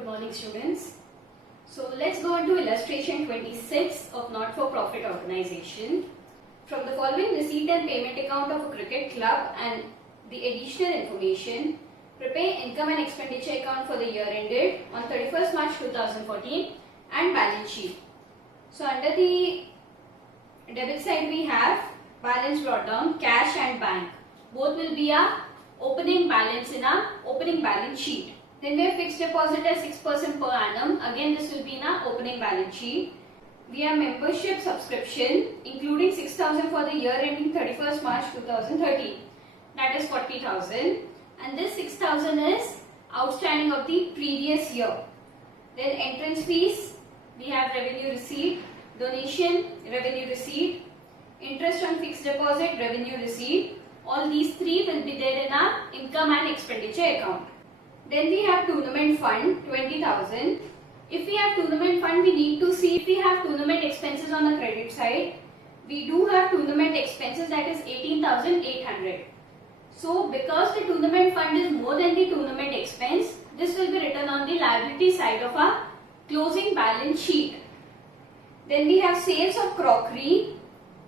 Good morning, students. So let's go into illustration 26 of not-for-profit organization. From the following receipt and payment account of a cricket club and the additional information, prepare income and expenditure account for the year ended on 31st March 2014 and balance sheet. So under the debit side we have balance brought down, cash and bank. Both will be a opening balance in a opening balance sheet. Then we have fixed deposit at 6% per annum. Again, this will be in our opening balance sheet. We have membership subscription including 6,000 for the year ending 31st March 2013. That is 40,000. And this 6,000 is outstanding of the previous year. Then entrance fees, we have revenue receipt, donation, revenue receipt, interest on fixed deposit, revenue receipt. All these three will be there in our income and expenditure account. Then we have tournament fund, 20,000. If we have tournament fund, we need to see if we have tournament expenses on the credit side. We do have tournament expenses, that is 18,800. So because the tournament fund is more than the tournament expense, this will be written on the liability side of our closing balance sheet. Then we have sales of crockery.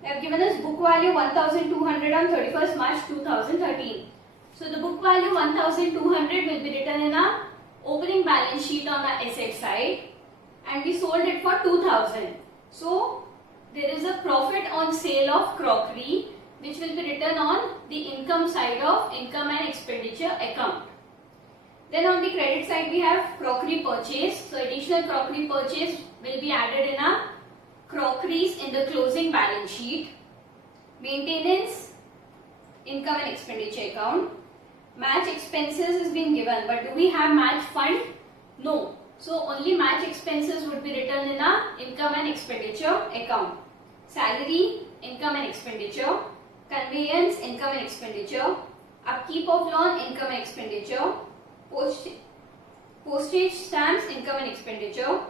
They have given us book value 1,200 on 31st March 2013. So the book value 1,200 will be written in our opening balance sheet on our asset side, and we sold it for 2,000. So there is a profit on sale of crockery which will be written on the income side of income and expenditure account. Then on the credit side we have crockery purchase. So additional crockery purchase will be added in our crockeries in the closing balance sheet. Maintenance, income and expenditure account. Match expenses is being given, but do we have match fund? No. So only match expenses would be written in our income and expenditure account. Salary, income and expenditure. Conveyance, income and expenditure. Upkeep of loan, income and expenditure. Postage stamps, income and expenditure.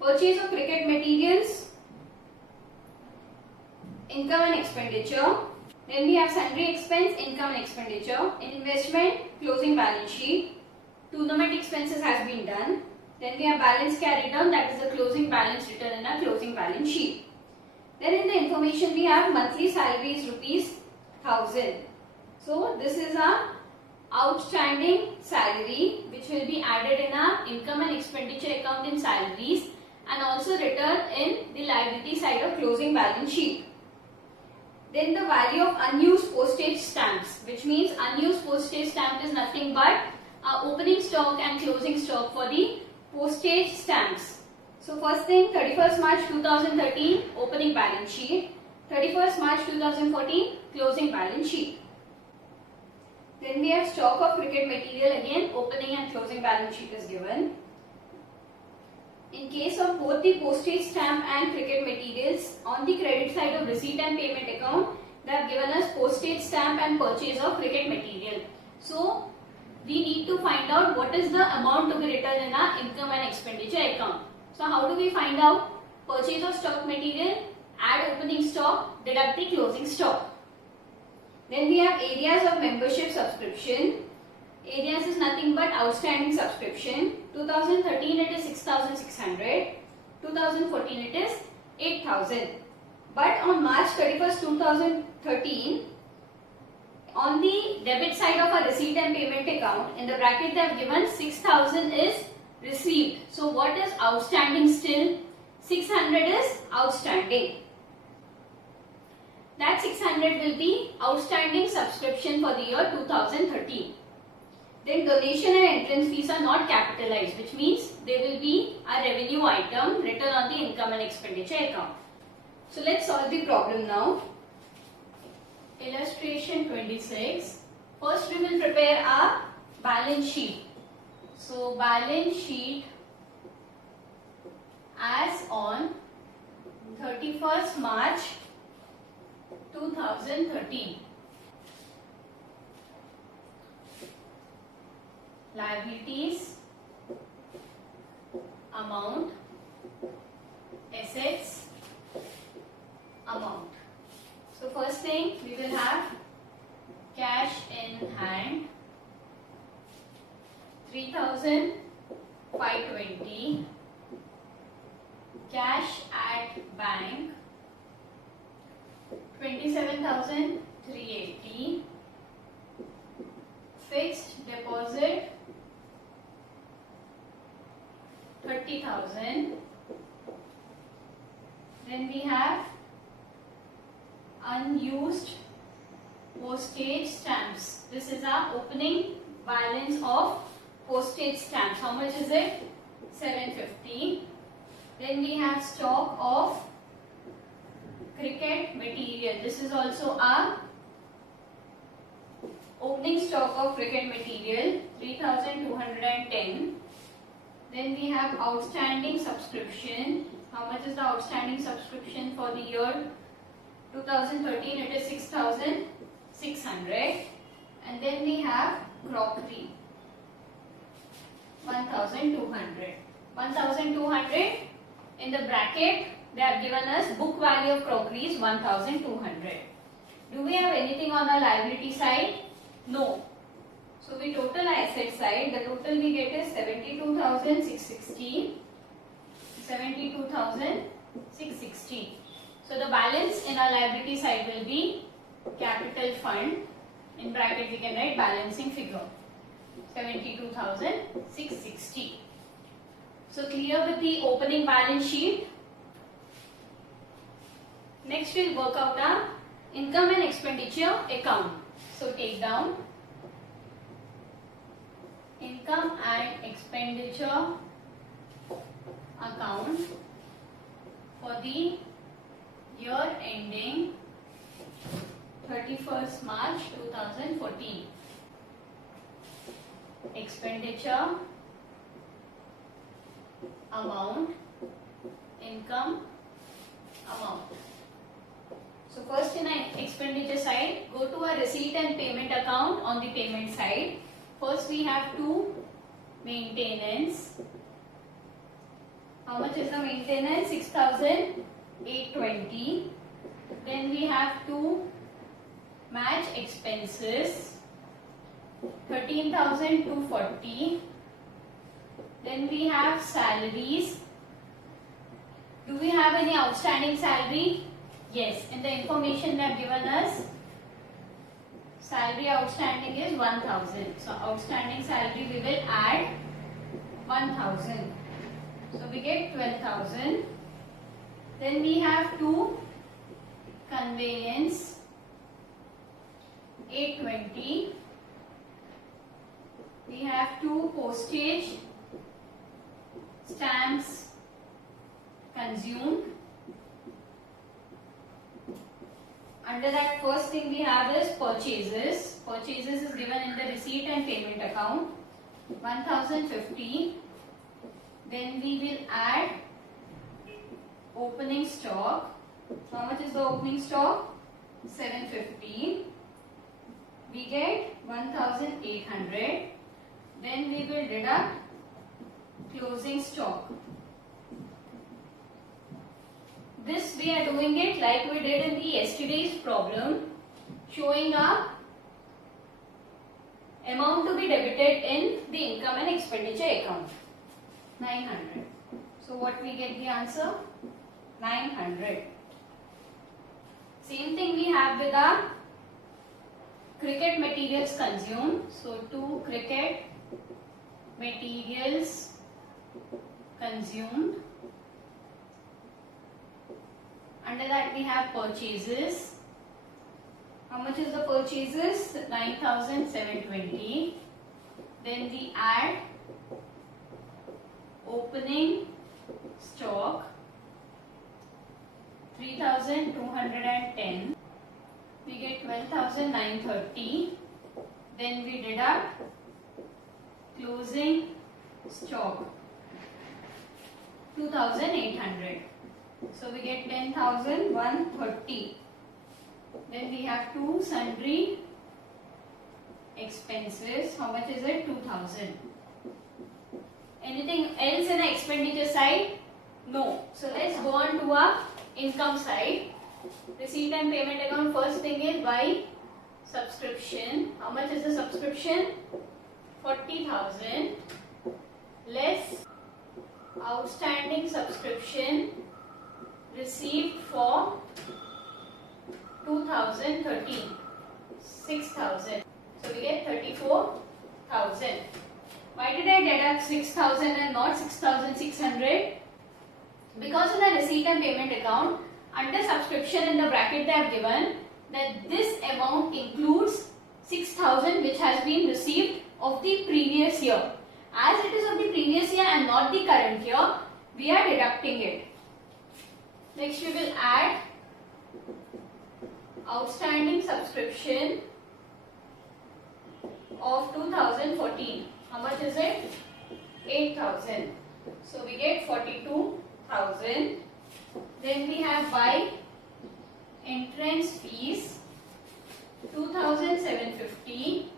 Purchase of cricket materials, income and expenditure. Then we have sundry expense, income and expenditure. Investment, closing balance sheet. Tournament expenses has been done. Then we have balance carried down, that is the closing balance written in a closing balance sheet. Then in the information we have monthly salary is rupees 1,000. So this is our outstanding salary which will be added in our income and expenditure account in salaries and also written in the liability side of closing balance sheet. Then the value of unused postage stamps, which means unused postage stamp is nothing but opening stock and closing stock for the postage stamps. So first thing, 31st March 2013 opening balance sheet, 31st March 2014 closing balance sheet. Then we have stock of cricket material, again opening and closing balance sheet is given. In case of both the postage stamp and cricket materials, on the credit side of receipt and payment account, they have given us postage stamp and purchase of cricket material. So we need to find out what is the amount to be written in our income and expenditure account. So how do we find out? Purchase of stock material, add opening stock, deduct the closing stock. Then we have areas of membership subscription. Areas is nothing but outstanding subscription. 2013 it is 6,600. 2014 it is 8,000. But on March 31st 2013, on the debit side of our receipt and payment account, in the bracket they have given 6,000 is received. So what is outstanding still? 600 is outstanding. That 600 will be outstanding subscription for the year 2013. Then donation and entrance fees are not capitalized, which means they will be a revenue item written on the income and expenditure account. So let's solve the problem now. Illustration 26. First we will prepare our balance sheet. So balance sheet as on 31st March 2013. Liabilities, amount, assets, amount. So first thing we will have cash in hand 3,000, 520, cash at bank 27,380, fixed deposit 30,000. Then we have unused postage stamps. This is our opening balance of postage stamps. How much is it? 750. Then we have stock of cricket material. This is also our opening stock of cricket material, 3,210. Then we have outstanding subscription. How much is the outstanding subscription for the year 2013? It is 6,600. And then we have crockery, 1,200. 1,200 in the bracket. They have given us book value of crockery is 1,200. Do we have anything on our liability side? No. So we total asset side, the total we get is 72,660. 72,660. So the balance in our liability side will be capital fund. In bracket we can write balancing figure, 72,660. So clear with the opening balance sheet. Next we'll work out our income and expenditure account. So take down income and expenditure account for the year ending 31st March 2014. Expenditure amount, income amount. So first in our expenditure side, go to a receipt and payment account. On the payment side, first we have to maintenance. How much is the maintenance? 6,820. Then we have to match expenses, 13,240. Then we have salaries. Do we have any outstanding salary? Yes, in the information they have given us, salary outstanding is 1,000. So outstanding salary we will add 1,000. So we get 12,000. Then we have to conveyance, 820. We have to postage stamps consumed. Under that, first thing we have is purchases. Purchases is given in the receipt and payment account, 1,050. Then we will add opening stock. How much is the opening stock? 750. We get 1,800. Then we will deduct closing stock. This we are doing it like we did in the yesterday's problem, showing a amount to be debited in the income and expenditure account, 900. So what we get the answer? 900. Same thing we have with our cricket materials consumed. So to cricket materials consumed. Under that we have purchases. How much is the purchases? 9,720. Then we add opening stock, 3,210. We get 12,930. Then we deduct closing stock, 2,800. So we get 10,130. Then we have two sundry expenses. How much is it? 2,000. Anything else in the expenditure side? No. So let's go on to our income side. Receipt and payment account. First thing is by subscription. How much is the subscription? 40,000 less outstanding subscription received for 2013, 6,000. So we get 34,000. Why did I deduct 6,000 and not 6,600? Because in the receipt and payment account, under subscription in the bracket they have given that this amount includes 6,000 which has been received of the previous year. As it is of the previous year and not the current year, we are deducting it. Next we will add outstanding subscription of 2014. How much is it? 8,000. So we get 42,000. Then we have by entrance fees 2,750.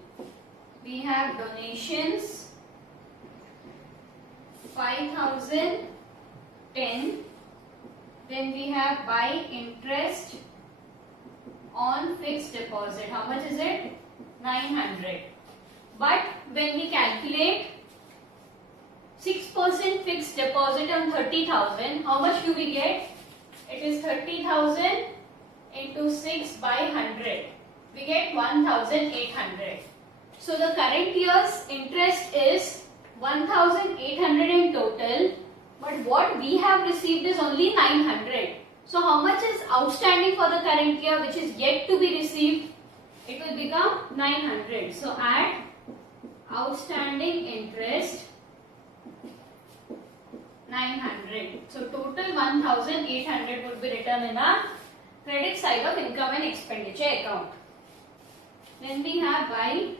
We have donations 5,010. Then we have by interest on fixed deposit. How much is it? 900. But when we calculate 6% fixed deposit on 30,000, how much do we get? It is 30,000 into 6 by 100. We get 1,800. So the current year's interest is 1,800 in total, but what we have received is only 900. So how much is outstanding for the current year which is yet to be received? It will become 900. So add outstanding interest 900. So total 1,800 would be written in a credit side of income and expenditure account. Then we have by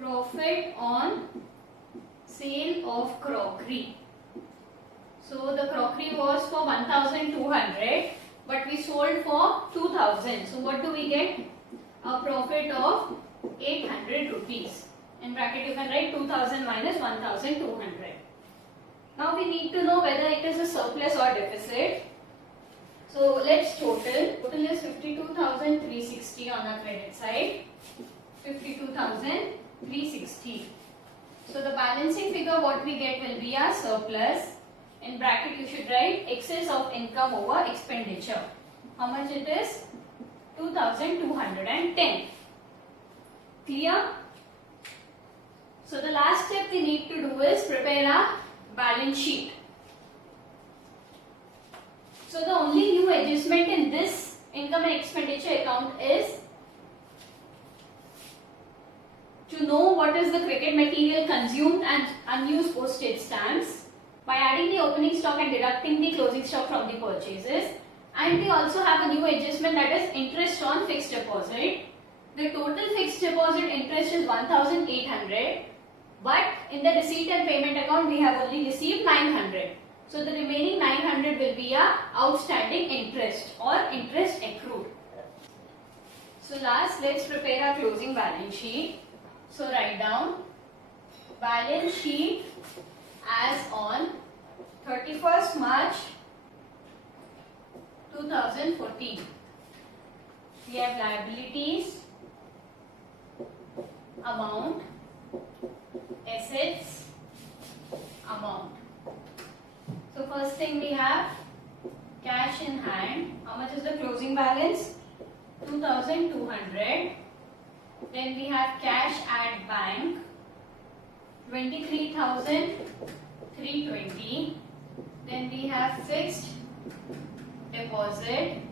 profit on sale of crockery. So the crockery was for 1,200 but we sold for 2,000. So what do we get? A profit of 800 rupees. In bracket you can write 2,000 minus 1,200. Now we need to know whether it is a surplus or deficit. So let's total. Total is 52,360 on our credit side. 52,360. So the balancing figure what we get will be a surplus. In bracket you should write excess of income over expenditure. How much it is? 2,210. Clear? So the last step we need to do is prepare a balance sheet. So the only new adjustment in this income and expenditure account is to know what is the cricket material consumed and unused postage stamps by adding the opening stock and deducting the closing stock from the purchases. And we also have a new adjustment, that is interest on fixed deposit. The total fixed deposit interest is 1,800, but in the receipt and payment account we have only received 900. So the remaining 900 will be a outstanding interest or interest accrued. So last, let's prepare our closing balance sheet. So write down balance sheet as on 31st March 2014. We have liabilities, amount, assets, amount. So first thing we have cash in hand. How much is the closing balance? 2,200. Then we have cash at bank, 23,320. Then we have fixed deposit,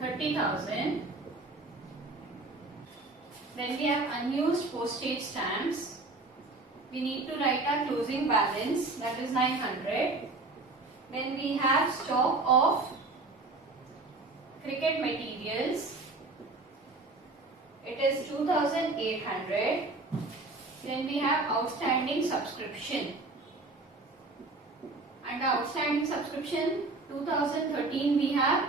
30,000. Then we have unused postage stamps. We need to write our closing balance, that is 900. Then we have stock of cricket materials. It is 2,800. Then we have outstanding subscription. Under outstanding subscription 2013 we have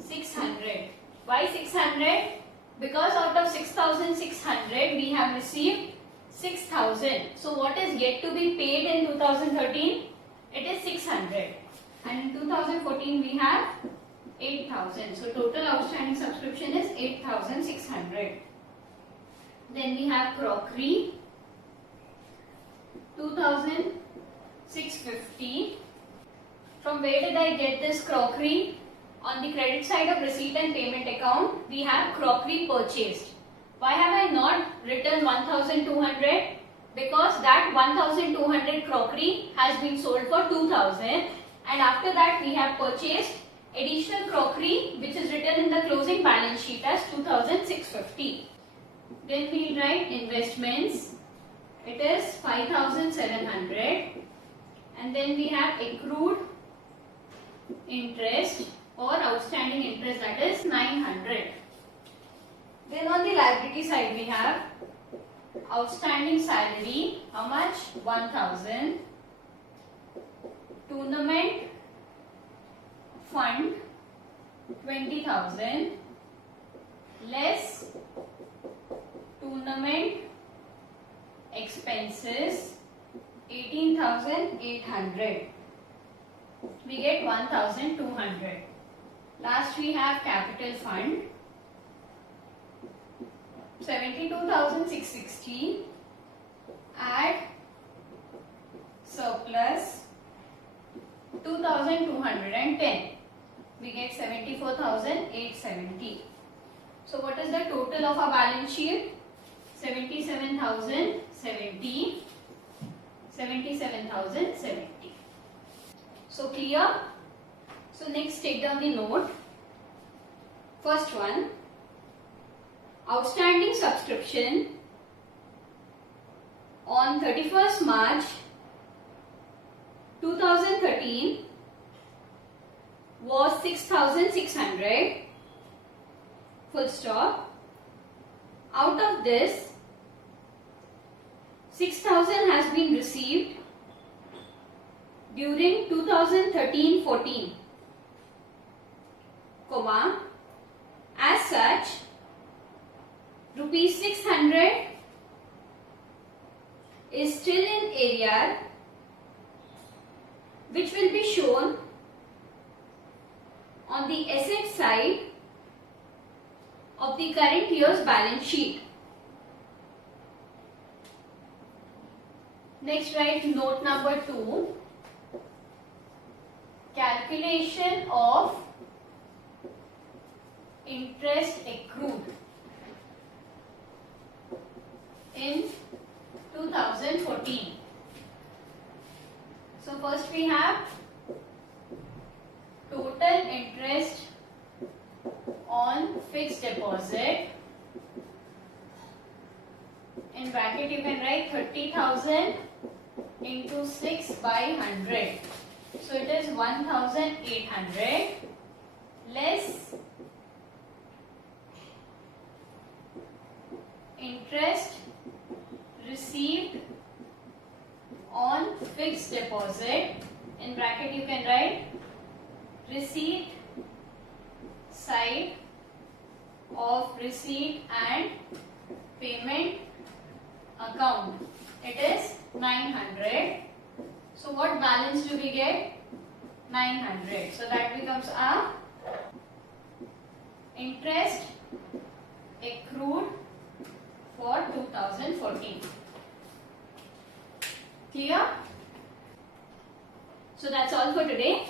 600. Why 600? Because out of 6,600 we have received 6,000. So what is yet to be paid in 2013? It is 600. And in 2014 we have 8,000. So total outstanding subscription is 8,600. Then we have crockery. 2,650. From where did I get this crockery? On the credit side of receipt and payment account, we have crockery purchased. Why have I not written 1,200? Because that 1,200 crockery has been sold for 2,000, and after that we have purchased additional crockery which is written in the closing balance sheet as 2,650. Then we will write investments. It is 5,700, and then we have accrued interest or outstanding interest, that is 900. Then on the liability side we have outstanding salary, how much? 1,000. Tournament fund 20,000 less tournament expenses 18,800. We get 1,200. Last we have capital fund 72,660. Add surplus 2,210. We get 74,870. So what is the total of our balance sheet? 77,070. 77,070. So clear? So next take down the note. First one, outstanding subscription on 31st March 2013 was 6,600, full stop. Out of this, 6,000 has been received during 2013-14, comma, as such, rupees 600 is still in arrear, which will be shown on the asset side of the current year's balance sheet. Next, write note number 2. Calculation of interest accrued in 2014. So first we have total interest on fixed deposit. In bracket you can write 30,000 into 6 by 100. So it is 1,800 less interest received on fixed deposit. In bracket you can write receipt side of receipt and payment account. It is 900. So what balance do we get? 900. So that becomes our interest accrued for 2014. Clear? So that's all for today.